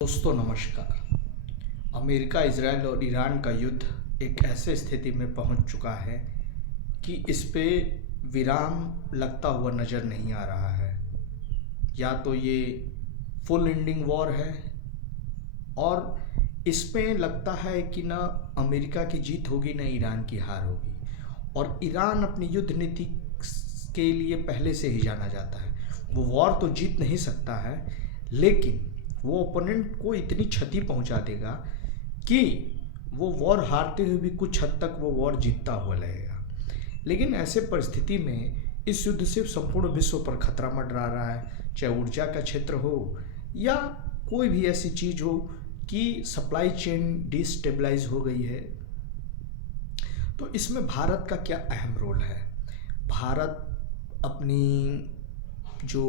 दोस्तों नमस्कार। America, Israel और ईरान का युद्ध एक ऐसे स्थिति में पहुंच चुका है कि इस पे विराम लगता हुआ नज़र नहीं आ रहा है। या तो ये फुल एंडिंग वॉर है और इसमें लगता है कि ना अमेरिका की जीत होगी ना ईरान की हार होगी। और ईरान अपनी युद्ध नीति के लिए पहले से ही जाना जाता है। वो वॉर तो जीत नहीं सकता है, लेकिन वो ओपोनेंट को इतनी क्षति पहुंचा देगा कि वो वॉर हारते हुए भी कुछ हद तक वो वॉर जीतता हुआ लगेगा। लेकिन ऐसे परिस्थिति में इस युद्ध से संपूर्ण विश्व पर खतरा मंडरा रहा है, चाहे ऊर्जा का क्षेत्र हो या कोई भी ऐसी चीज़ हो कि सप्लाई चेन डिस्टेबलाइज हो गई है। तो इसमें भारत का क्या अहम रोल है? भारत अपनी जो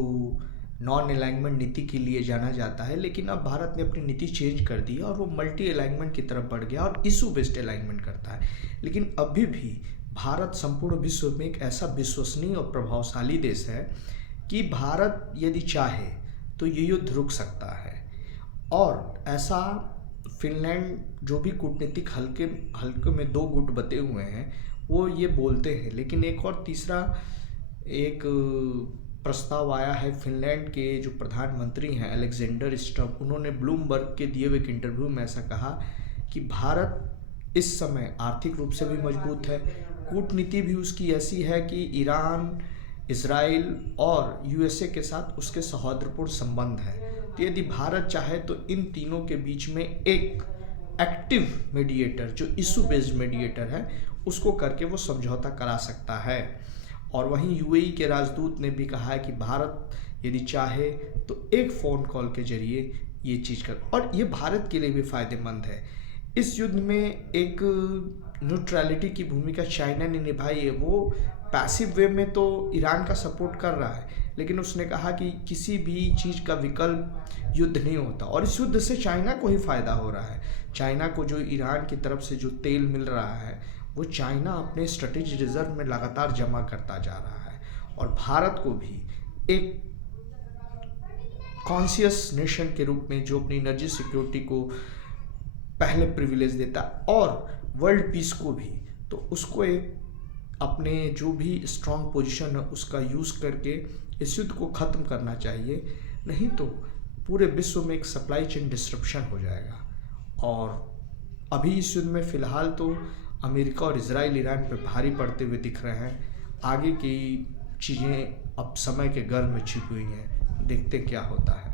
नॉन अलाइनमेंट नीति के लिए जाना जाता है, लेकिन अब भारत ने अपनी नीति चेंज कर दी और वो मल्टी अलाइनमेंट की तरफ बढ़ गया और इशू बेस्ड अलाइनमेंट करता है। लेकिन अभी भी भारत संपूर्ण विश्व में एक ऐसा विश्वसनीय और प्रभावशाली देश है कि भारत यदि चाहे तो ये युद्ध रुक सकता है। और ऐसा फिनलैंड, जो भी कूटनीतिक हल्के में दो गुट बटे हुए हैं, वो ये बोलते हैं। लेकिन एक और तीसरा एक प्रस्ताव आया है फिनलैंड के जो प्रधानमंत्री हैं अलेक्जेंडर स्टब, उन्होंने ब्लूमबर्ग के दिए हुए एक इंटरव्यू में ऐसा कहा कि भारत इस समय आर्थिक रूप से भी मजबूत है, कूटनीति भी उसकी ऐसी है कि ईरान, इजराइल और यूएसए के साथ उसके सौहार्दपूर्ण संबंध है। तो यदि भारत चाहे तो इन तीनों के बीच में एक एक्टिव मीडिएटर, जो इशू बेस्ड मीडिएटर है, उसको करके वो समझौता करा सकता है। और वहीं यूएई के राजदूत ने भी कहा है कि भारत यदि चाहे तो एक फ़ोन कॉल के जरिए ये चीज़ कर, और ये भारत के लिए भी फ़ायदेमंद है। इस युद्ध में एक न्यूट्रलिटी की भूमिका चाइना ने निभाई है। वो पैसिव वे में तो ईरान का सपोर्ट कर रहा है, लेकिन उसने कहा कि किसी भी चीज़ का विकल्प युद्ध नहीं होता, और इस युद्ध से चाइना को ही फ़ायदा हो रहा है। चाइना को जो ईरान की तरफ से जो तेल मिल रहा है, वो चाइना अपने स्ट्रेटेजिक रिजर्व में लगातार जमा करता जा रहा है। और भारत को भी एक कॉन्शियस नेशन के रूप में, जो अपनी एनर्जी सिक्योरिटी को पहले प्रिविलेज देता है और वर्ल्ड पीस को भी, तो उसको एक अपने जो भी स्ट्रॉन्ग पोजीशन है उसका यूज़ करके इस युद्ध को ख़त्म करना चाहिए। नहीं तो पूरे विश्व में एक सप्लाई चेन डिस्ट्रप्शन हो जाएगा। और अभी इस युद्ध में फ़िलहाल तो अमेरिका और इजराइल ईरान पर भारी पड़ते हुए दिख रहे हैं। आगे की चीज़ें अब समय के गर्भ में छिपी हुई हैं, देखते क्या होता है।